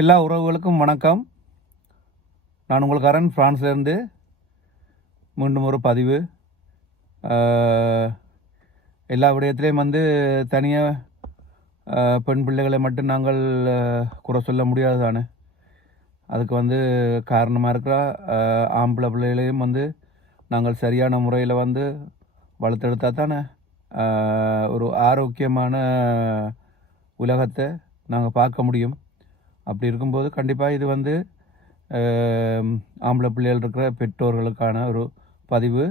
எல்லா உறவுகளுக்கும் வணக்கம். நான் உங்களுக்கு அரண் ஃப்ரான்ஸ்லேருந்து மீண்டும் ஒரு பதிவு. எல்லா விடயத்திலையும் வந்து தனியாக பெண் பிள்ளைகளை மட்டும் நாங்கள் குறை சொல்ல முடியாது தானே அதுக்கு வந்து காரணமாக இருக்கிற ஆம்பளை பிள்ளைகளையும் வந்து நாங்கள் சரியான முறையில் வந்து வளர்த்தெடுத்தா தானே ஒரு ஆரோக்கியமான உலகத்தை நாங்கள் பார்க்க முடியும். அப்படி இருக்கும்போது கண்டிப்பாக இது வந்து ஆம்பளை பிள்ளைகள் இருக்கிற பெற்றோர்களுக்கான ஒரு பதிவு.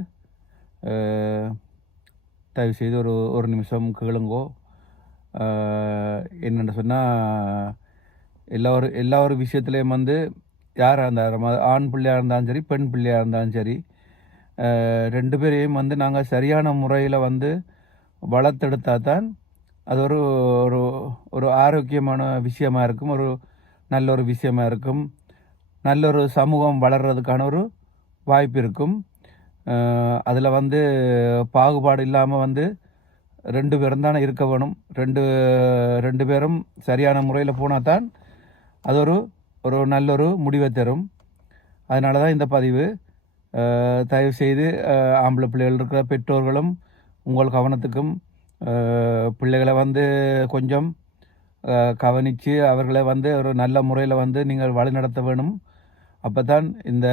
தயவு செய்து ஒரு ஒரு நிமிஷம் கேளுங்கோ. என்னென்னு சொன்னால் எல்லா ஒரு எல்லா ஒரு விஷயத்துலேயும் வந்து யாராக இருந்தாலும் ஆண் பிள்ளையாக இருந்தாலும் சரி பெண் பிள்ளையாக இருந்தாலும் சரி ரெண்டு பேரையும் வந்து நாங்கள் சரியான முறையில் வந்து வளர்த்தெடுத்தா தான் அது ஒரு ஒரு ஒரு ஆரோக்கியமான விஷயமாக இருக்கும். ஒரு நல்ல ஒரு விஷயமா இருக்கும். நல்ல ஒரு சமூகம் வளர்கிறதுக்கான ஒரு வாய்ப்பு இருக்கும். அதில் வந்து பாகுபாடு இல்லாமல் வந்து ரெண்டு பேரும் தானே இருக்க வேணும். ரெண்டு ரெண்டு பேரும் சரியான முறையில் போனால் தான் அது ஒரு ஒரு நல்ல ஒரு முடிவை தரும். அதனால தான் இந்த பதிவு. தயவு செய்து ஆம்பளை பிள்ளைகள் இருக்கிற பெற்றோர்களும் உங்கள் கவனத்துக்கும் பிள்ளைகளை வந்து கொஞ்சம் கவனித்து அவர்களை வந்து ஒரு நல்ல முறையில் வந்து நீங்கள் வழிநடத்த வேணும். அப்போ தான் இந்த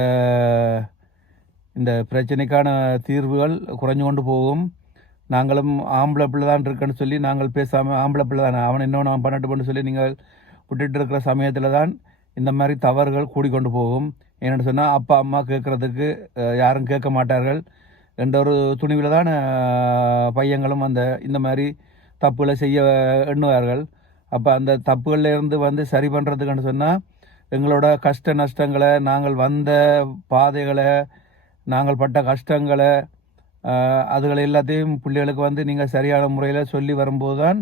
இந்த பிரச்சனைக்கான தீர்வுகள் குறைஞ்சு கொண்டு போகும். நாங்களும் ஆம்பளை பிள்ளை தான் இருக்குன்னு சொல்லி நாங்கள் பேசாமல் ஆம்பளை பிள்ளை தானே அவன் இன்னொன்று அவன் பண்ணட்டும்னு சொல்லி நீங்கள் விட்டுட்டு இருக்கிற சமயத்தில் தான் இந்த மாதிரி தவறுகள் கூடிக்கொண்டு போகும். ஏன்னு சொன்னால் அப்பா அம்மா கேட்குறதுக்கு யாரும் கேட்க மாட்டார்கள். என்ற ஒரு துணிவில் தான் பையங்களும் அந்த இந்த மாதிரி தப்புகளை செய்ய எண்ணுவார்கள். அப்போ அந்த தப்புகள்லேருந்து வந்து சரி பண்ணுறதுக்குன்னு சொன்னால் எங்களோட கஷ்ட நஷ்டங்களை நாங்கள் வந்த பாதைகளை நாங்கள் பட்ட கஷ்டங்களை அதுகளை எல்லாத்தையும் பிள்ளைகளுக்கு வந்து நீங்கள் சரியான முறையில் சொல்லி வரும்போது தான்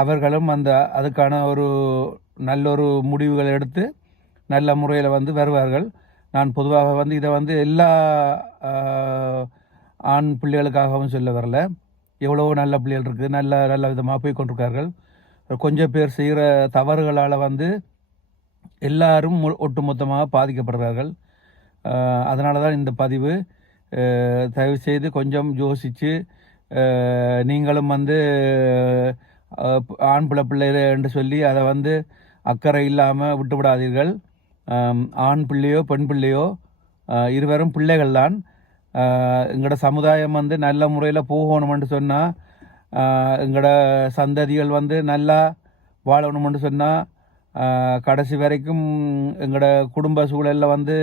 அவர்களும் அந்த அதுக்கான ஒரு நல்ல ஒரு முடிவுகளை எடுத்து நல்ல முறையில் வந்து வருவார்கள். நான் பொதுவாக வந்து இதை வந்து எல்லா ஆண் பிள்ளைகளுக்காகவும் சொல்ல வரல. எவ்வளவோ நல்ல பிள்ளைகள் இருக்குது. நல்ல நல்ல விதமாக போய் கொண்டிருக்கார்கள். கொஞ்சம் பேர் செய்கிற தவறுகளால் வந்து எல்லாரும் ஒட்டுமொத்தமாக பாதிக்கப்படுறார்கள் அதனால தான் இந்த பதிவு. தயவுசெய்து தயவு செய்து கொஞ்சம் யோசித்து நீங்களும் வந்து ஆண் பிள்ளை பிள்ளை என்று சொல்லி அதை வந்து அக்கறை இல்லாமல் விட்டு விடாதீர்கள் ஆண் பிள்ளையோ பெண் பிள்ளையோ இருவரும் பிள்ளைகள் தான் எங்களோட சமுதாயம் வந்து நல்ல முறையில் போகணுமென்று சொன்னால் எங்களோட சந்ததிகள் வந்து நல்லா வாழணும்னு சொன்னால் கடைசி வரைக்கும் எங்களோட குடும்ப சூழலில் வந்து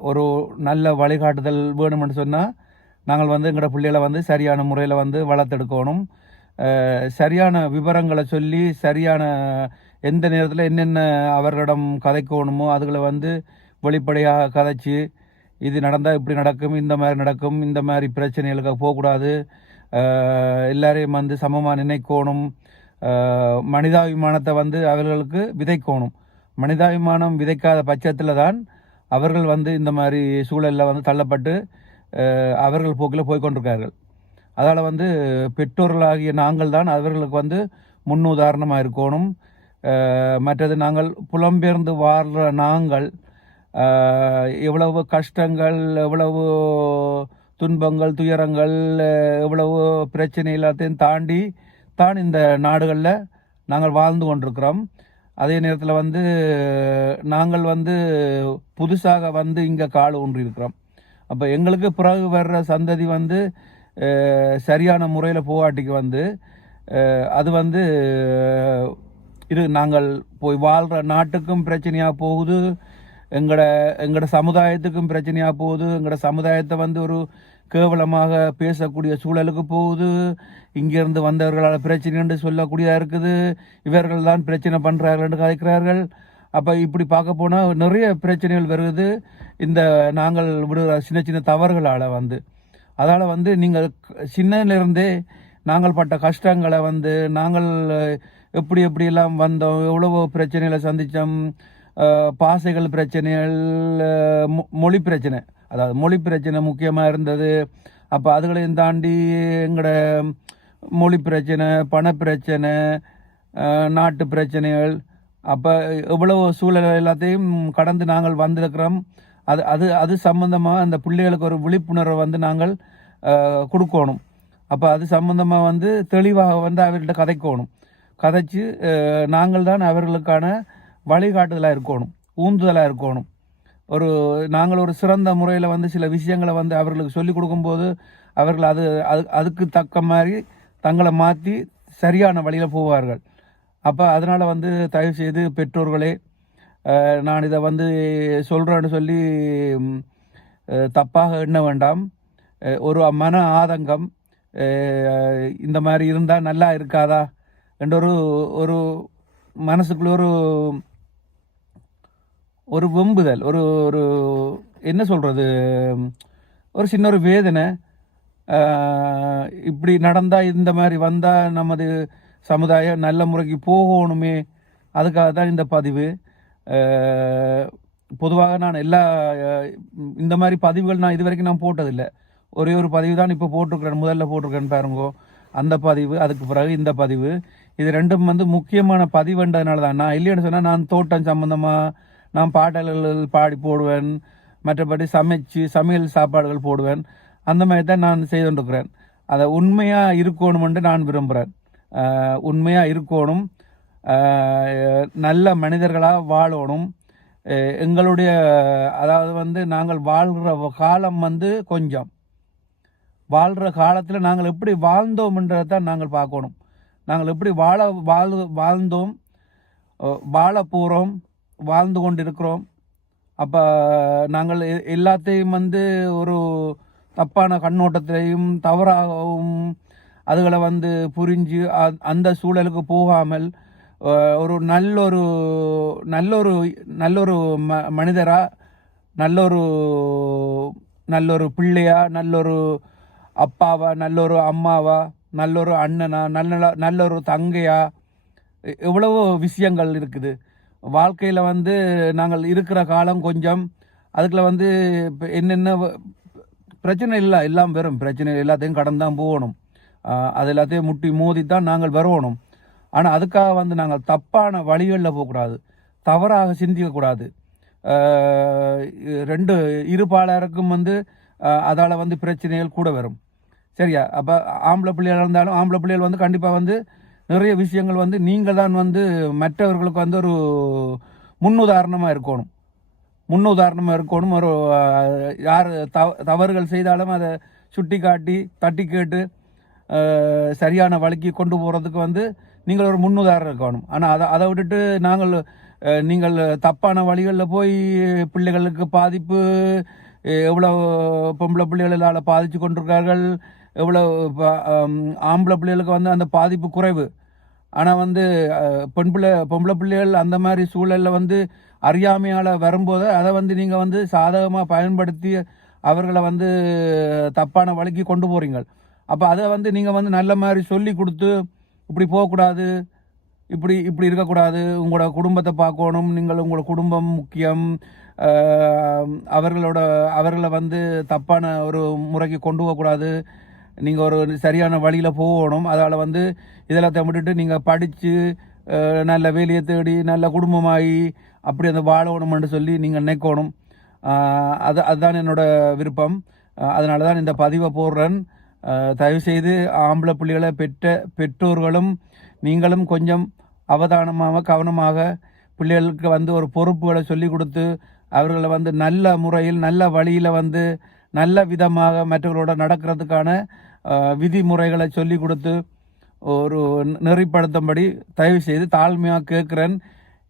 ஒரு நல்ல வழிகாட்டுதல் வேணும்னு சொன்னால் நாங்கள் வந்து எங்களோட பிள்ளைகளை வந்து சரியான முறையில் வந்து வளர்த்தெடுக்கணும் சரியான விவரங்களை சொல்லி சரியான எந்த நேரத்தில் என்னென்ன அவர்களிடம் கதைக்கணுமோ அதுகளை வந்து வெளிப்படையாக கதைச்சி இது நடந்தால் இப்படி நடக்கும் இந்த மாதிரி நடக்கும் இந்த மாதிரி பிரச்சனைகளுக்கு போகக்கூடாது எல்லாரையும் வந்து சமமாக நினைக்கணும். மனிதாபிமானத்தை வந்து அவர்களுக்கு விதைக்கணும். மனிதாபிமானம் விதைக்காத பட்சத்தில் தான் அவர்கள் வந்து இந்த மாதிரி சூழலில் வந்து தள்ளப்பட்டு அவர்கள் போக்கில் போய்கொண்டிருக்கார்கள் அதால் வந்து பெற்றோர்களாகிய நாங்கள் தான் அவர்களுக்கு வந்து முன்னுதாரணமாக இருக்கணும். மற்றது நாங்கள் புலம்பெயர்ந்து வாழ்கிற நாங்கள் எவ்வளவு கஷ்டங்கள் எவ்வளவு துன்பங்கள் துயரங்கள் எவ்வளவோ எவ்வளவு பிரச்சனை எல்லாத்தையும் தாண்டி தான் இந்த நாடுகளில் நாங்கள் வாழ்ந்து கொண்டிருக்கிறோம். அதே நேரத்தில் வந்து நாங்கள் வந்து புதுசாக வந்து இங்கே கால் ஊன்றியிருக்கிறோம் அப்போ எங்களுக்கு பிறகு வர்ற சந்ததி வந்து சரியான முறையில் போகாட்டிக்கு வந்து அது வந்து இது நாங்கள் போய் வாழ்கிற நாட்டுக்கும் பிரச்சனையாக போகுது. எங்களோட எங்களோட சமுதாயத்துக்கும் பிரச்சனையாக போகுது. எங்களோட சமுதாயத்தை வந்து ஒரு கேவலமாக பேசக்கூடிய சூழலுக்கு போகுது. இங்கேருந்து வந்தவர்களால் பிரச்சனைன்னு சொல்லக்கூடியதாக இருக்குது. இவர்கள் தான் பிரச்சனை பண்ணுறார்கள் கதைக்கிறார்கள். அப்போ இப்படி பார்க்க போனால் நிறைய பிரச்சனைகள் வருது. இந்த நாங்கள் விடுகிற சின்ன சின்ன தவறுகளால் வந்து. அதால் வந்து நீங்கள் சின்னதுலேருந்தே நாங்கள் பட்ட கஷ்டங்களை வந்து நாங்கள் எப்படி எப்படியெல்லாம் வந்தோம் எவ்வளவோ பிரச்சனைகளை சந்தித்தோம் பாசைகள் பிரச்சனைகள் மொ- மொழி பிரச்சனை. அதாவது மொழி பிரச்சனை முக்கியமாக இருந்தது. அப்போ அதுகளையும் தாண்டி எங்களோட மொழி பிரச்சனை பணப்பிரச்சனை நாட்டு பிரச்சனைகள் அப்போ எவ்வளோ சூழல் எல்லாத்தையும் கடந்து நாங்கள் வந்திருக்கிறோம். அது அது அது சம்மந்தமாக அந்த பிள்ளைகளுக்கு ஒரு விழிப்புணர்வை வந்து நாங்கள் கொடுக்கணும். அப்போ அது சம்மந்தமாக வந்து தெளிவாக வந்து அவர்கள்ட்ட கதைக்கணும். கதைச்சு நாங்கள் தான் அவர்களுக்கான வழிகாட்டுதலாக இருக்கணும் ஊந்துதலாக இருக்கணும். ஒரு நாங்கள் ஒரு சிறந்த முறையில் வந்து சில விஷயங்களை வந்து அவர்களுக்கு சொல்லிக் கொடுக்கும்போது அவர்கள் அது அது அதுக்கு தக்க மாதிரி தங்களை மாற்றி சரியான வழியில் போவார்கள். அப்போ அதனால் வந்து தயவு செய்து பெற்றோர்களே நான் இதை வந்து சொல்கிறேன்னு சொல்லி தப்பாக எண்ண வேண்டாம். ஒரு மன ஆதங்கம் இந்த மாதிரி இருந்தால் நல்லா இருக்காதா? என்ற ஒரு ஒரு மனசுக்குள்ள ஒரு ஒரு வெம்புதல் ஒரு ஒரு என்ன சொல்கிறது ஒரு சின்ன ஒரு வேதனை இப்படி நடந்தால் இந்த மாதிரி வந்தால் நமது சமுதாயம் நல்ல முறைக்கு போகணுமே அதுக்காக தான் இந்த பதிவு. பொதுவாக நான் எல்லா இந்த மாதிரி பதிவுகள் நான் இது வரைக்கும் நான் போட்டதில்லை. ஒரே ஒரு பதிவு தான் இப்போ போட்டிருக்கிறேன் முதல்ல போட்டிருக்கேன்னு பாருங்கோ. அந்த பதிவு அதுக்கு பிறகு இந்த பதிவு. இது ரெண்டும் வந்து முக்கியமான பதிவுன்றதுனால தான். நான் இல்லைன்னு சொன்னால் நான் தோட்டம் சம்மந்தமாக நான் பாடல்கள் பாடி போடுவேன் மற்றபடி சமைச்சு சமையல் சாப்பாடுகள் போடுவேன். அந்த மாதிரி தான் நான் செய்து கொண்டிருக்கிறேன் அதை உண்மையாக இருக்கணும்ன்ட்டு நான் விரும்புகிறேன் உண்மையாக இருக்கணும். நல்ல மனிதர்களாக வாழணும். எங்களுடைய அதாவது வந்து நாங்கள் வாழ்கிற காலம் வந்து கொஞ்சம். வாழ்கிற காலத்தில் நாங்கள் எப்படி வாழ்ந்தோம்ன்றதை தான் நாங்கள் பார்க்கணும். நாங்கள் எப்படி வாழ வாழ் வாழ்ந்தோம். வாழ போகிறோம் வாழ்ந்து கொண்டு இருக்கிறோம் அப்போ நாங்கள் எல்லாத்தையும் வந்து ஒரு தப்பான கண்ணோட்டத்திலையும் தவறாகவும் அதுகளை வந்து புரிஞ்சு அந்த சூழலுக்கு போகாமல் ஒரு நல்லொரு நல்லொரு நல்லொரு ம மனிதராக நல்லொரு நல்லொரு பிள்ளையா நல்லொரு அப்பாவா நல்லொரு அம்மாவா நல்லொரு அண்ணனா நல்ல நல்லொரு தங்கையா எவ்வளவோ விஷயங்கள் இருக்குது. வாழ்க்கையில் வந்து நாங்கள் இருக்கிற காலம் கொஞ்சம் அதுக்குள்ள வந்து இப்போ என்னென்ன வ- பிரச்சனை இல்லை எல்லாம் வெறும் பிரச்சனை எல்லாத்தையும் கடந்து தான் போகணும். அது எல்லாத்தையும் முட்டி மோதி தான் நாங்கள் வரணும் ஆனால் அதுக்காக வந்து நாங்கள் தப்பான வழிகளில் போகக்கூடாது. தவறாக சிந்திக்கக்கூடாது ரெண்டு இருபாலருக்கும் வந்து அதால் வந்து பிரச்சனைகள் கூட வரும். சரியா? அப்போ ஆம்பளை பிள்ளைகள் இருந்தாலும் ஆம்பளை பிள்ளைகள் வந்து கண்டிப்பாக வந்து நிறைய விஷயங்கள் வந்து நீங்கள் தான் வந்து மற்றவர்களுக்கு வந்து ஒரு முன்னுதாரணமாக இருக்கணும். முன்னுதாரணமாக இருக்கணும். ஒரு யார் தவ தவறுகள் செய்தாலும் அதை சுட்டி காட்டி தட்டி கேட்டு சரியான வழிக்கு கொண்டு போகிறதுக்கு வந்து நீங்கள் ஒரு முன்னுதாரணம் இருக்கணும். ஆனால் அதை அதை விட்டுட்டு நாங்கள் நீங்கள் தப்பான வழிகளில் போய் பிள்ளைகளுக்கு பாதிப்பு எவ்வளோ பொம்பளை பிள்ளைகளால் பாதித்து கொண்டிருக்கார்கள் எவ்வளோ ப- ஆம்பளை பிள்ளைகளுக்கு வந்து அந்த பாதிப்பு குறைவு. ஆனால் வந்து பெண் பிள்ளை பொம்பளை பிள்ளைகள் அந்த மாதிரி சூழலில் வந்து அறியாமையால் வரும்போது அதை வந்து நீங்கள் வந்து சாதகமாக பயன்படுத்தி அவர்களை வந்து தப்பான வழிக்கு கொண்டு போகிறீங்க அப்போ அதை வந்து நீங்கள் வந்து நல்ல மாதிரி சொல்லி கொடுத்து இப்படி போகக்கூடாது இப்படி இப்படி இருக்கக்கூடாது உங்களோட குடும்பத்தை பார்க்கணும் நீங்கள் உங்களோட குடும்பம் முக்கியம் அவர்களோட அவர்களை வந்து தப்பான ஒரு முறைக்கு கொண்டு போகக்கூடாது நீங்கள் ஒரு சரியான வழியில் போகணும். அதால் வந்து இதெல்லாம் விட்டுட்டு நீங்கள் படித்து நல்ல வேலையை தேடி நல்ல குடும்பமாகி அப்படி அந்த வாழணும்னு சொல்லி நீங்கள் நினைக்கணும். அது அதுதான் என்னோடய விருப்பம். அதனால தான் இந்த பதிவை போடுறேன். தயவுசெய்து ஆம்பளை பிள்ளைகளை பெற்ற பெற்றோர்களும் நீங்களும் கொஞ்சம் அவதானமாக கவனமாக பிள்ளைகளுக்கு வந்து ஒரு பொறுப்புகளை சொல்லி கொடுத்து அவர்களை வந்து நல்ல முறையில் நல்ல வழியில் வந்து நல்ல விதமாக மற்றவர்களோட நடக்கிறதுக்கான விதிமுறைகளை சொல்லி கொடுத்து ஒரு நெறிப்படுத்தும்படி தயவு செய்து தாழ்மையாக கேட்குறேன்.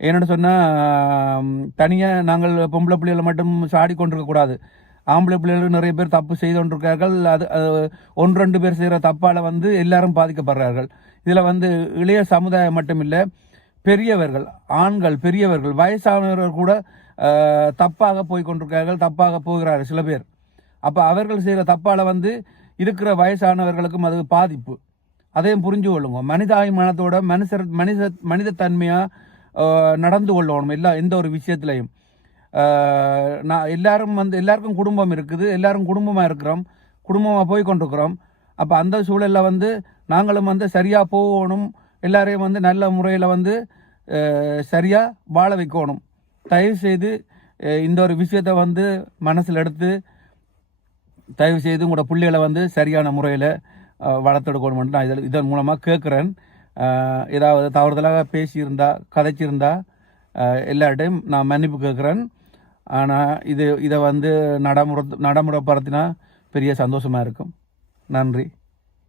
என்னென்னு சொன்னால் தனியாக நாங்கள் பொம்பளை பிள்ளைகளை மட்டும் சாடி கொண்டிருக்கக்கூடாது ஆம்பளை பிள்ளைகள் நிறைய பேர் தப்பு செய்து கொண்டிருக்கிறார்கள். அது அது ஒன்று ரெண்டு பேர் செய்கிற தப்பால் வந்து எல்லாரும் பாதிக்கப்படுறார்கள். இதில் வந்து இளைய சமுதாயம் மட்டும் இல்லை பெரியவர்கள் ஆண்கள் பெரியவர்கள் வயசானவர்கள் கூட தப்பாக போய் கொண்டிருக்கிறார்கள் தப்பாக போகிறார்கள் சில பேர். அப்போ அவர்கள் செய்கிற தப்பால் வந்து இருக்கிற வயசானவர்களுக்கும் அது பாதிப்பு. அதையும் புரிஞ்சு கொள்ளுங்க. மனிதாபிமானத்தோட மனுஷர் மனித மனிதத்தன்மையாக நடந்து கொள்ளணும். எல்லா எந்த ஒரு விஷயத்துலையும். நான் எல்லாரும் வந்து எல்லாருக்கும் குடும்பம் இருக்குது. எல்லாரும் குடும்பமாக இருக்கிறோம். குடும்பமாக போய் கொண்டிருக்கிறோம். அப்போ அந்த சூழலில் வந்து நாங்களும் வந்து சரியாக போகணும். எல்லாரையும் வந்து நல்ல முறையில் வந்து சரியாக வாழ வைக்கணும். தயவு செய்து இந்த ஒரு விஷயத்தை வந்து மனசில் எடுத்து தயவு செய்து உங்களோட பிள்ளைகளை வந்து சரியான முறையில் வளர்த்தெடுக்கணும்னு நான் இதில் இதன் மூலமாக கேட்குறேன். ஏதாவது தவறுதலாக பேசியிருந்தா கதைச்சிருந்தா எல்லார்டையும் நான் மன்னிப்பு கேட்குறேன். ஆனால் இது இதை வந்து நடைமுறை நடைமுறைப்படுத்தினா பெரிய சந்தோஷமாக இருக்கும். நன்றி.